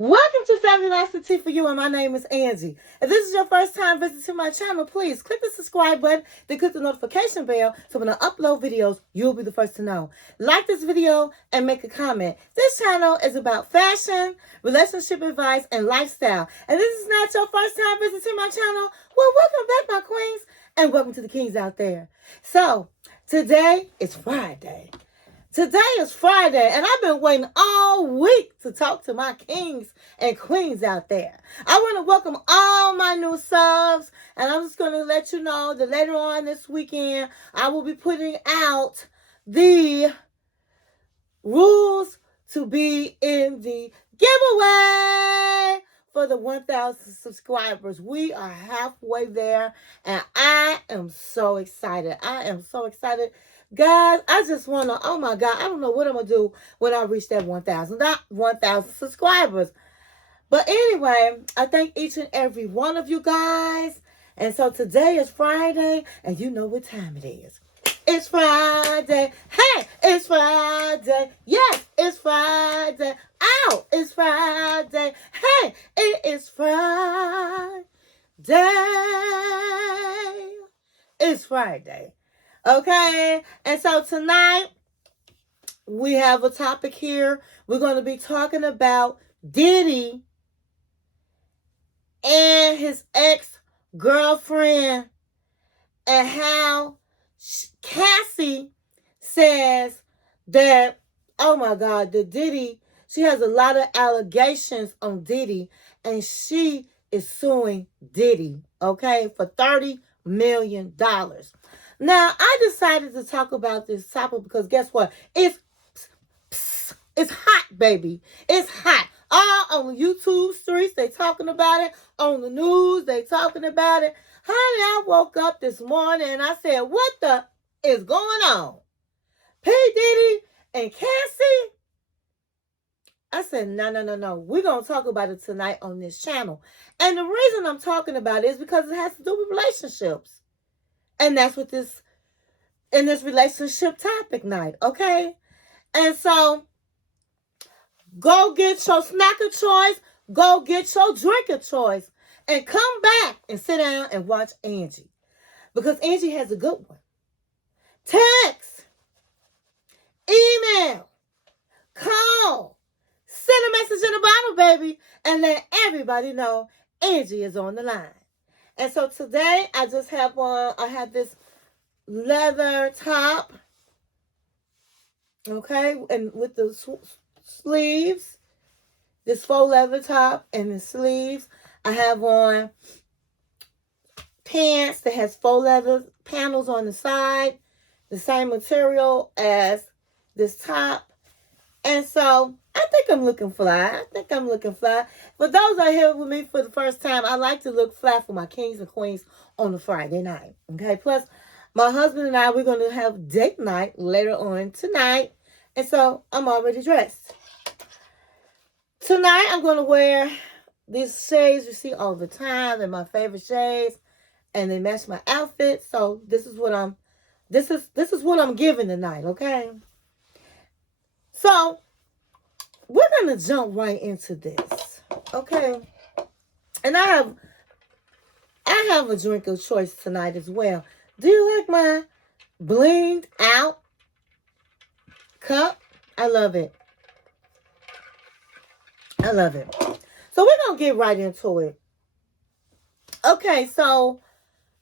Welcome to Fabulosity For You, and my name is Angie. If this is your first time visiting my channel, please click the subscribe button, then click the notification bell, so when I upload videos, you'll be the first to know. Like this video and make a comment. This channel is about fashion, relationship advice, and lifestyle. And this is not your first time visiting my channel, well, welcome back, my queens, and welcome to the kings out there. So, today is Friday. Today is Friday, and I've been waiting all week to talk to my kings and queens out there. I want to welcome all my new subs, and I'm just going to let you know that later on this weekend, I will be putting out the rules to be in the giveaway for the 1,000 subscribers. We are halfway there, and I am so excited. I am so excited. Guys, I just want to, oh my God, I don't know what I'm going to do when I reach that 1,000 subscribers. But anyway, I thank each and every one of you guys. And so today is Friday, and you know what time it is. It's Friday. Hey, it's Friday. Yes, it's Friday. Ow, it's Friday. Hey, it is Friday. It's Friday. Okay, and so tonight we have a topic here. We're going to be talking about Diddy and his ex-girlfriend and how Cassie says that, oh my God, the Diddy, she has a lot of allegations on Diddy, and she is suing Diddy, okay, for $30 million. Now, I decided to talk about this topic because guess what? It's hot, baby. It's hot. All on YouTube streets, they talking about it. On the news, they talking about it. Honey, I woke up this morning and I said, what the is going on? P. Diddy and Cassie? I said, no. We're going to talk about it tonight on this channel. And the reason I'm talking about it is because it has to do with relationships. And that's what this relationship topic night, okay? And so, go get your snack of choice, go get your drink of choice, and come back and sit down and watch Angie. Because Angie has a good one. Text, email, call, send a message in a bottle, baby, and let everybody know Angie is on the line. And so today, I have this leather top, okay, and with the sleeves, this faux leather top and the sleeves. I have on pants that has faux leather panels on the side, the same material as this top. And so I think I'm looking fly. For those that are here with me for the first time, I like to look fly for my kings and queens on a Friday night. Okay. Plus, my husband and I, we're going to have date night later on tonight. And so I'm already dressed. Tonight, I'm going to wear these shades you see all the time. They're my favorite shades. And they match my outfit. So this is what I'm giving tonight, okay? So, we're going to jump right into this, okay? And I have a drink of choice tonight as well. Do you like my blinged out cup? I love it. So, we're going to get right into it. Okay, so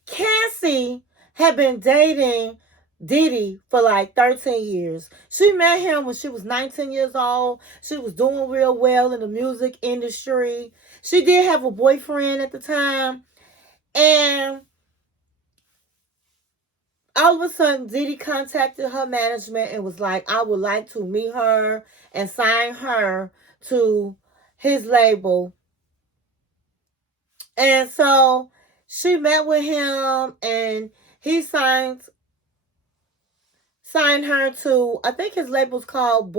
Cassie had been dating Diddy for like 13 years. She met him when she was 19 years old. She was doing real well in the music industry. She did have a boyfriend at the time. And all of a sudden, Diddy contacted her management and was like, I would like to meet her and sign her to his label. And so she met with him and he signed her to, I think his label's called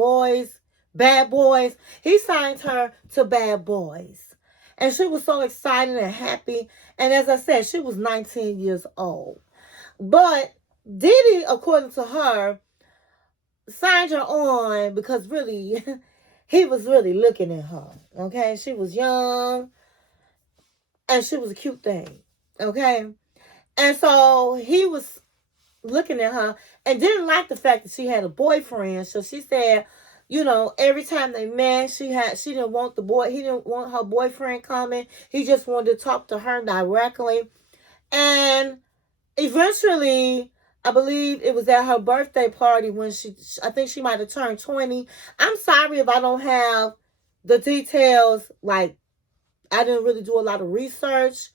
Bad Boys. He signed her to Bad Boys. And she was so excited and happy. And as I said, she was 19 years old. But Diddy, according to her, signed her on because really he was really looking at her. Okay, she was young and she was a cute thing. Okay, and so he was looking at her and didn't like the fact that she had a boyfriend. So she said, you know, every time they met, she didn't want he didn't want her boyfriend coming. He just wanted to talk to her directly. And eventually, I believe it was at her birthday party when I think she might have turned 20. I'm sorry if I don't have the details. Like, I didn't really do a lot of research,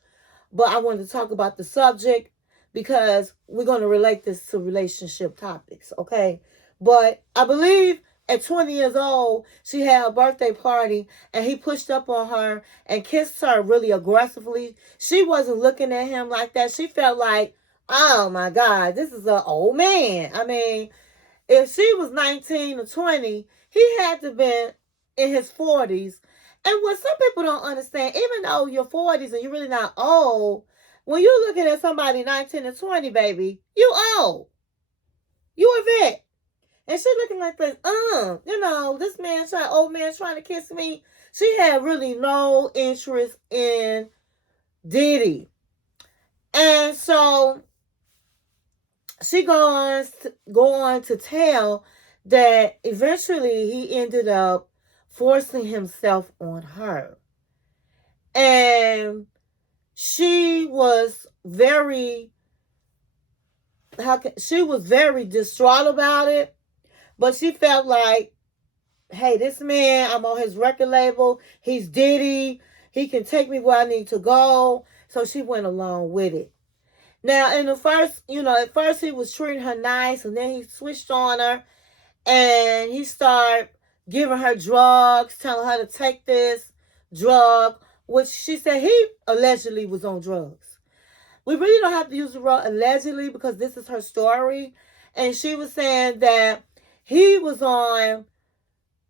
but I wanted to talk about the subject because we're going to relate this to relationship topics, okay? But I believe at 20 years old, she had her birthday party and he pushed up on her and kissed her really aggressively. She wasn't looking at him like that. She felt like, oh my God, this is an old man. I mean, if she was 19 or 20, he had to been in his 40s. And what some people don't understand, even though you're 40s and you're really not old, when you're looking at somebody 19 or 20, baby, you old. You a vet. And she looking like this, you know, this old man trying to kiss me. She had really no interest in Diddy. And so she go on to tell that eventually he ended up forcing himself on her. And she was very distraught about it, but she felt like, hey, this man, I'm on his record label, he's Diddy, he can take me where I need to go. So she went along with it. Now, in the first, at first he was treating her nice, and then he switched on her, and he started giving her drugs, telling her to take this drug, which she said he allegedly was on drugs. We really don't have to use the word allegedly because this is her story. And she was saying that he was on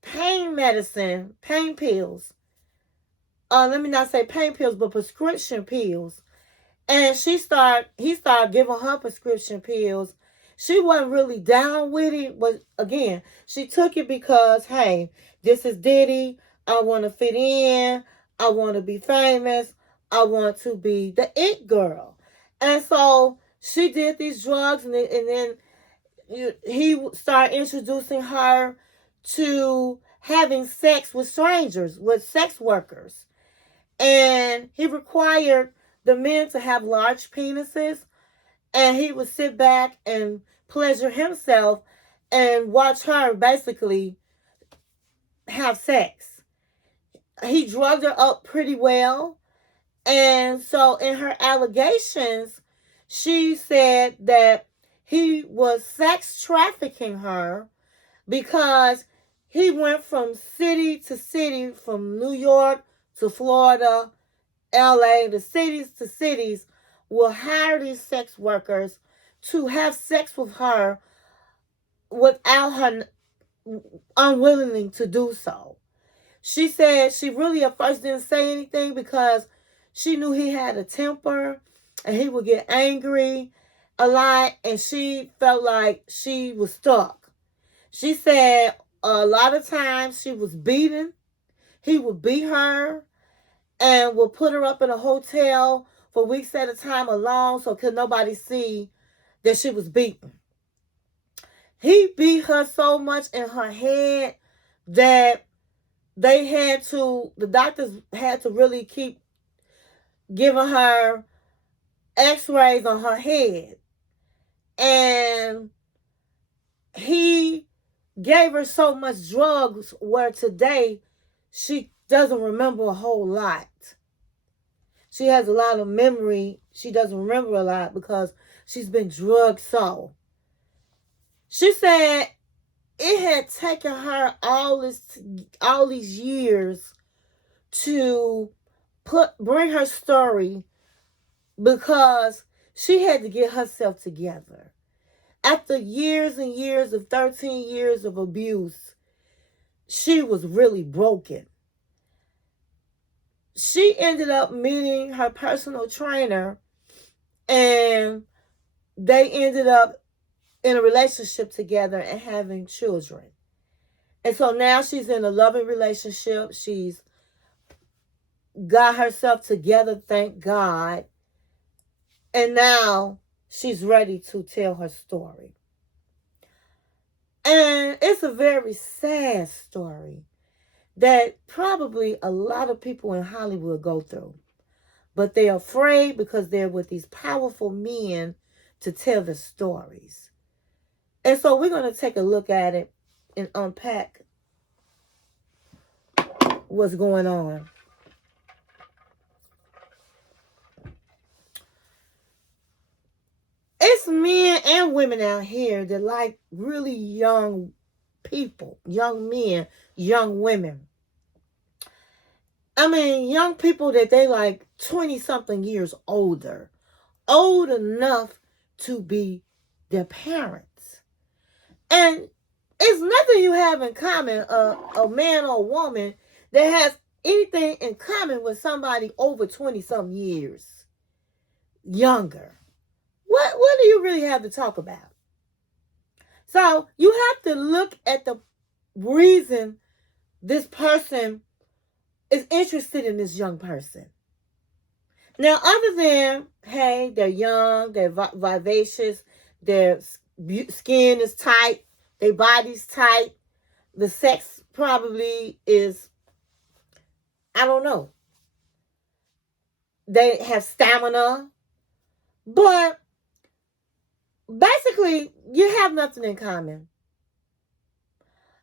pain medicine, pain pills. Let me not say pain pills, but prescription pills. And he started giving her prescription pills. She wasn't really down with it, but again, she took it because, hey, this is Diddy. I want to fit in. I want to be famous. I want to be the it girl. And so she did these drugs, and then he started introducing her to having sex with strangers, with sex workers. And he required the men to have large penises, and he would sit back and pleasure himself and watch her basically have sex. He drugged her up pretty well. And so in her allegations, she said that he was sex trafficking her because he went from city to city, from New York to Florida, LA, the cities to cities, will hire these sex workers to have sex with her without her unwilling to do so. She said she really at first didn't say anything because she knew he had a temper and he would get angry a lot, and she felt like she was stuck. She said a lot of times she was beaten. He would beat her and would put her up in a hotel for weeks at a time alone so could nobody see that she was beaten. He beat her so much in her head that the doctors had to really keep giving her x-rays on her head. And he gave her so much drugs where today she doesn't remember a whole lot. She has a lot of memory. She doesn't remember a lot because she's been drugged so. She said it had taken her all these years to bring her story because she had to get herself together. After years and years of 13 years of abuse, she was really broken. She ended up meeting her personal trainer, and they ended up in a relationship together and having children. And so now she's in a loving relationship. She's got herself together, thank God. And now she's ready to tell her story. And it's a very sad story that probably a lot of people in Hollywood go through. But they're afraid because they're with these powerful men to tell the stories. And so we're going to take a look at it and unpack what's going on. It's men and women out here that like really young people, young men, young women. I mean, young people that they like 20-something years older, old enough to be their parents. And it's nothing you have in common, a man or a woman that has anything in common with somebody over 20-something years younger. What do you really have to talk about? So you have to look at the reason this person is interested in this young person. Now, other than, hey, they're young, they're vivacious, their skin is tight, their body's tight, the sex probably is, I don't know. They have stamina, but basically, you have nothing in common.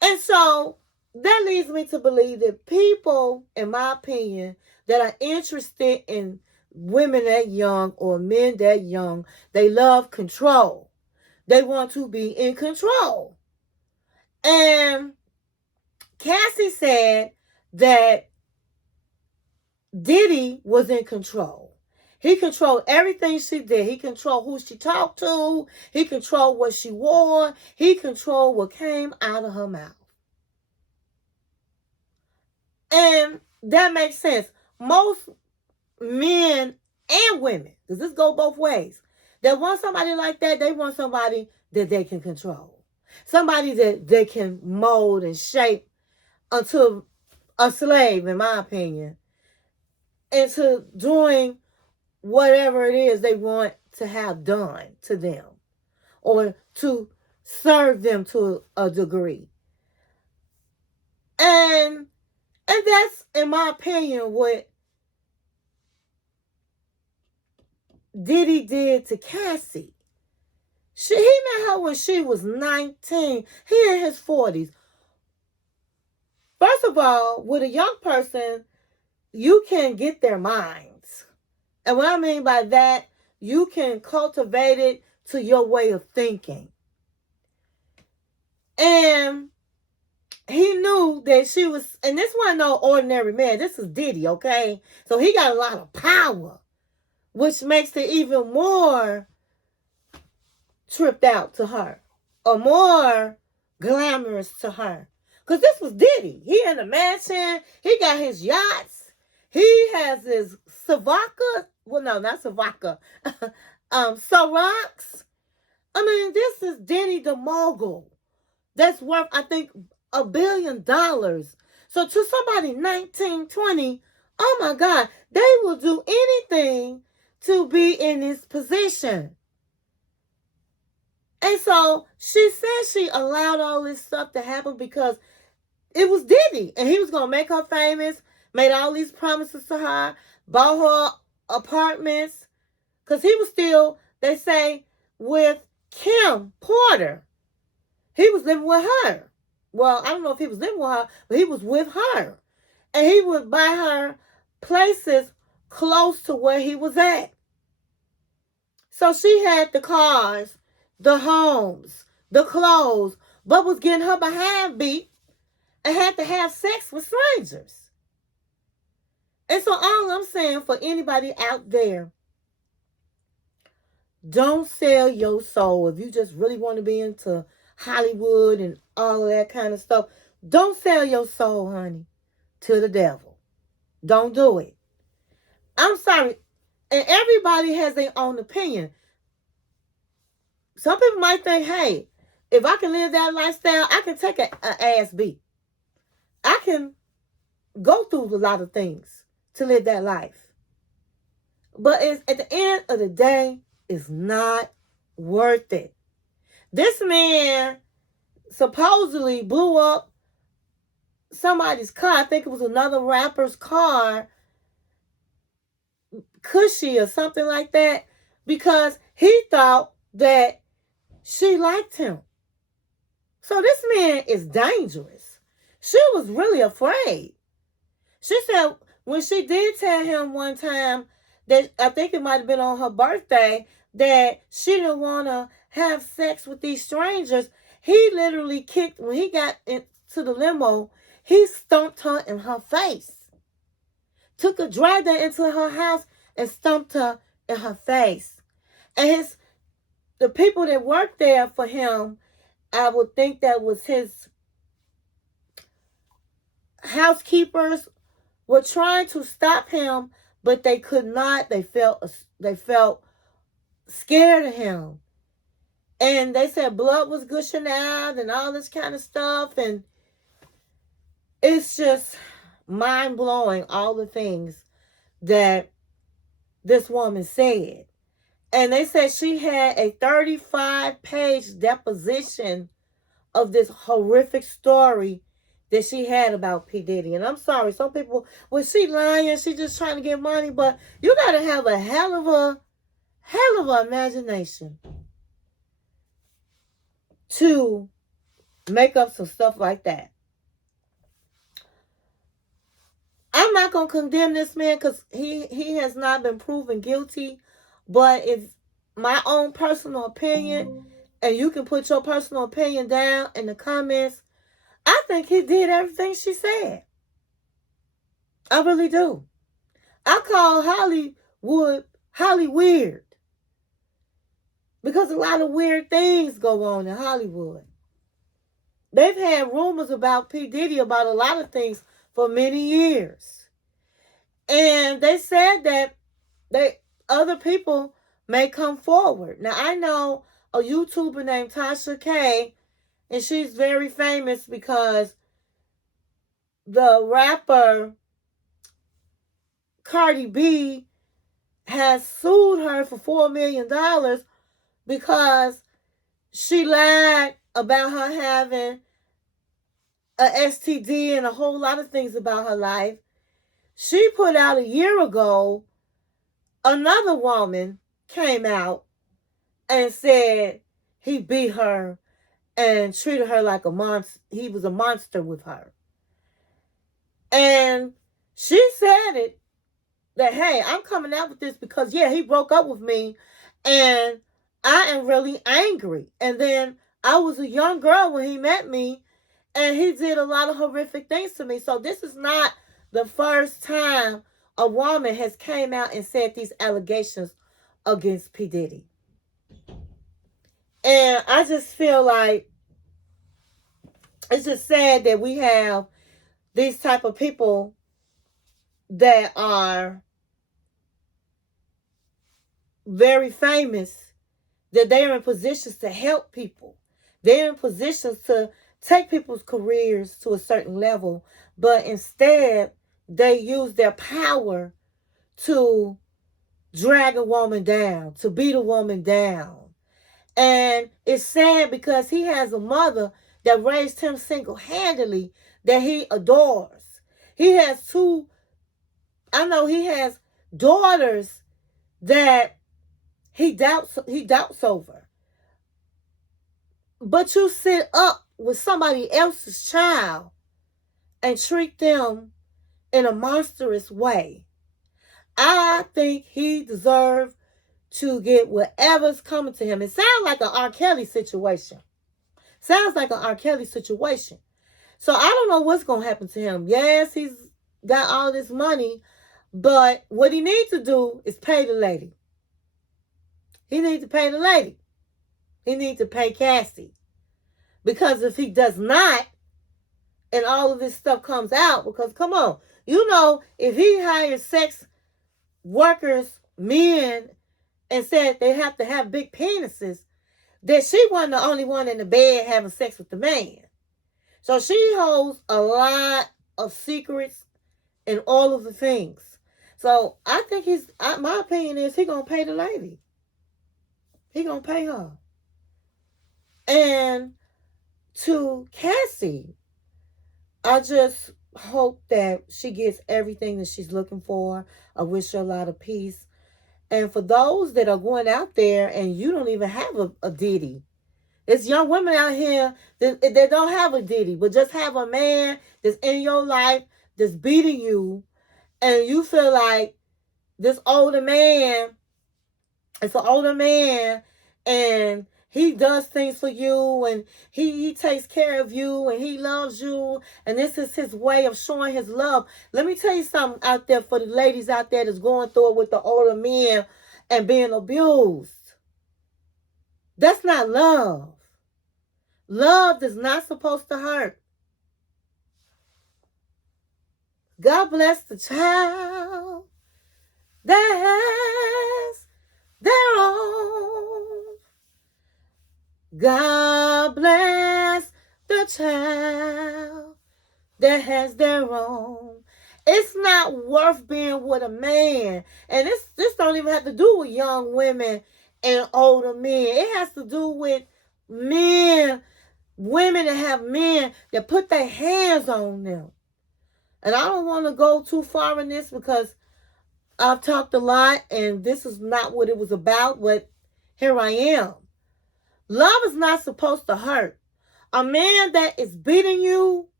And so that leads me to believe that people, in my opinion, that are interested in women that young or men that young, they love control. They want to be in control. And Cassie said that Diddy was in control. He controlled everything she did. He controlled who she talked to. He controlled what she wore. He controlled what came out of her mouth. And that makes sense. Most men and women, because this goes both ways, that want somebody like that, they want somebody that they can control. Somebody that they can mold and shape until a slave, in my opinion, into doing whatever it is they want to have done to them or to serve them to a degree. And that's, in my opinion, what Diddy did to Cassie. He met her when she was 19. He in his 40s. First of all, with a young person, you can get their minds. And what I mean by that, you can cultivate it to your way of thinking. And he knew that she was, and this wasn't no ordinary man. This is Diddy, okay? So he got a lot of power, which makes it even more tripped out to her, or more glamorous to her. Because this was Diddy. He in a mansion. He got his yachts. He has his Savaka. Well, no, not Savaka. Cirocs. I mean, this is Diddy the mogul. That's worth, I think, $1 billion. So to somebody 19, 20, oh my God, they will do anything to be in this position. And so she said she allowed all this stuff to happen because it was Diddy. And he was going to make her famous, made all these promises to her, bought her apartments. Because he was still, they say, with Kim Porter. He was living with her. Well, I don't know if he was living with her, but he was with her. And he would buy her places close to where he was at. So she had the cars, the homes, the clothes, but was getting her behind beat and had to have sex with strangers. And so all I'm saying for anybody out there, don't sell your soul. If you just really want to be into Hollywood and all of that kind of stuff, don't sell your soul, honey, to the devil. Don't do it. I'm sorry. And everybody has their own opinion. Some people might think, hey, If I can live that lifestyle, I can take a ass beat. I can go through a lot of things to live that life. But at the end of the day, it's not worth it. This man supposedly blew up somebody's car. I think it was another rapper's car, Cushy or something like that, because he thought that she liked him. So this man is dangerous. She was really afraid. She said when she did tell him one time that, I think it might have been on her birthday, that she didn't want to have sex with these strangers, he literally kicked, when he got into the limo, he stomped her in her face. Dragged her into her house and stomped her in her face. And the people that worked there for him, I would think that was his housekeepers, were trying to stop him, but they could not. They felt scared of him. And they said blood was gushing out and all this kind of stuff. And it's just mind-blowing, all the things that this woman said. And they said she had a 35-page deposition of this horrific story that she had about P. Diddy. And I'm sorry, some people, well, she lying, she just trying to get money, but you got to have a hell of a imagination to make up some stuff like that. I'm not going to condemn this man because he has not been proven guilty. But if my own personal opinion, and you can put your personal opinion down in the comments, I think he did everything she said. I really do. I call Holly weird. Because a lot of weird things go on in Hollywood. They've had rumors about P. Diddy about a lot of things for many years. And they said that other people may come forward. Now, I know a YouTuber named Tasha K, and she's very famous because the rapper Cardi B has sued her for $4 million because she lied about her having a STD and a whole lot of things about her life. She put out a year ago, another woman came out and said he beat her and treated her like a monster. He was a monster with her. And she said it, that, hey, I'm coming out with this because, yeah, he broke up with me and I am really angry. And then I was a young girl when he met me and he did a lot of horrific things to me. So this is not the first time a woman has came out and said these allegations against P. Diddy. And I just feel like it's just sad that we have these type of people that are very famous, that they are in positions to help people. They're in positions to take people's careers to a certain level, but instead they use their power to drag a woman down, to beat a woman down. And it's sad because he has a mother that raised him single-handedly that he adores. He has he has daughters that he doubts over. But you sit up with somebody else's child and treat them in a monstrous way. I think he deserves to get whatever's coming to him. It sounds like an R. Kelly situation. So I don't know what's going to happen to him. Yes, he's got all this money, but what he needs to do is pay the lady. He needs to pay the lady. He needs to pay Cassie. Because if he does not, and all of this stuff comes out, because come on, if he hires sex workers, men, and said they have to have big penises, that she wasn't the only one in the bed having sex with the man. So she holds a lot of secrets and all of the things. So I think my opinion is he gonna pay the lady. He gonna pay her. And to Cassie, I just hope that she gets everything that she's looking for. I wish her a lot of peace. And for those that are going out there and you don't even have a Diddy, there's young women out here that don't have a Diddy, but just have a man that's in your life that's beating you, and you feel like this older man, it's an older man, and he does things for you, and he takes care of you, and he loves you, and this is his way of showing his love. Let me tell you something out there for the ladies out there that's going through it with the older men and being abused. That's not love. Love is not supposed to hurt. God bless the child that has their own. God bless the child that has their own. It's not worth being with a man. And this don't even have to do with young women and older men. It has to do with men, women that have men that put their hands on them. And I don't want to go too far in this because I've talked a lot and this is not what it was about, but here I am. Love is not supposed to hurt. A man that is beating you,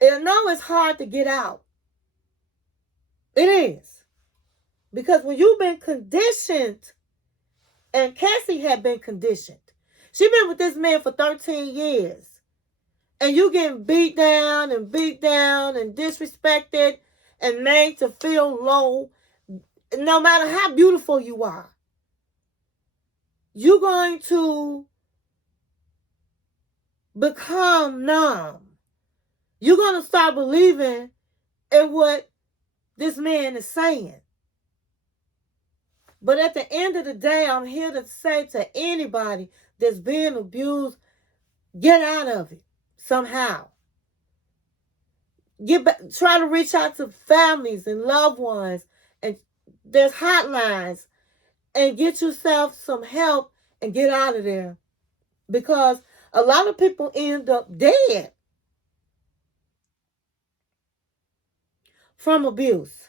I know it's hard to get out. It is. Because when you've been conditioned, and Cassie had been conditioned. She been with this man for 13 years. And you getting beat down and disrespected and made to feel low, no matter how beautiful you are. You're going to become numb. You're going to start believing in what this man is saying. But at the end of the day, I'm here to say to anybody that's being abused, get out of it somehow. Try to reach out to families and loved ones, and there's hotlines, and get yourself some help and get out of there. Because a lot of people end up dead from abuse.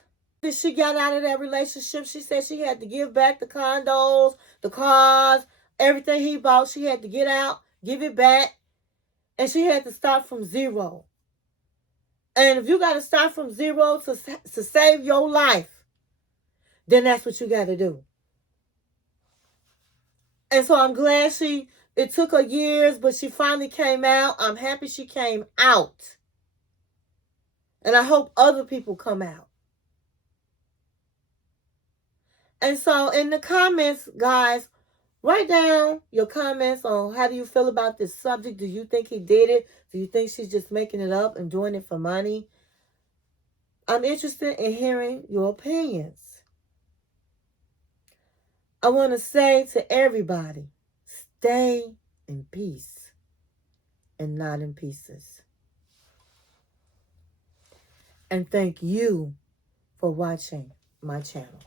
She got out of that relationship. She said she had to give back the condos, the cars, everything he bought. She had to get out, give it back, and she had to start from zero. And if you got to start from zero to save your life, then that's what you got to do. And so I'm glad it took her years, but she finally came out. I'm happy she came out. And I hope other people come out. And so in the comments, guys, write down your comments on how do you feel about this subject. Do you think he did it? Do you think she's just making it up and doing it for money? I'm interested in hearing your opinions. I want to say to everybody, stay in peace and not in pieces. And thank you for watching my channel.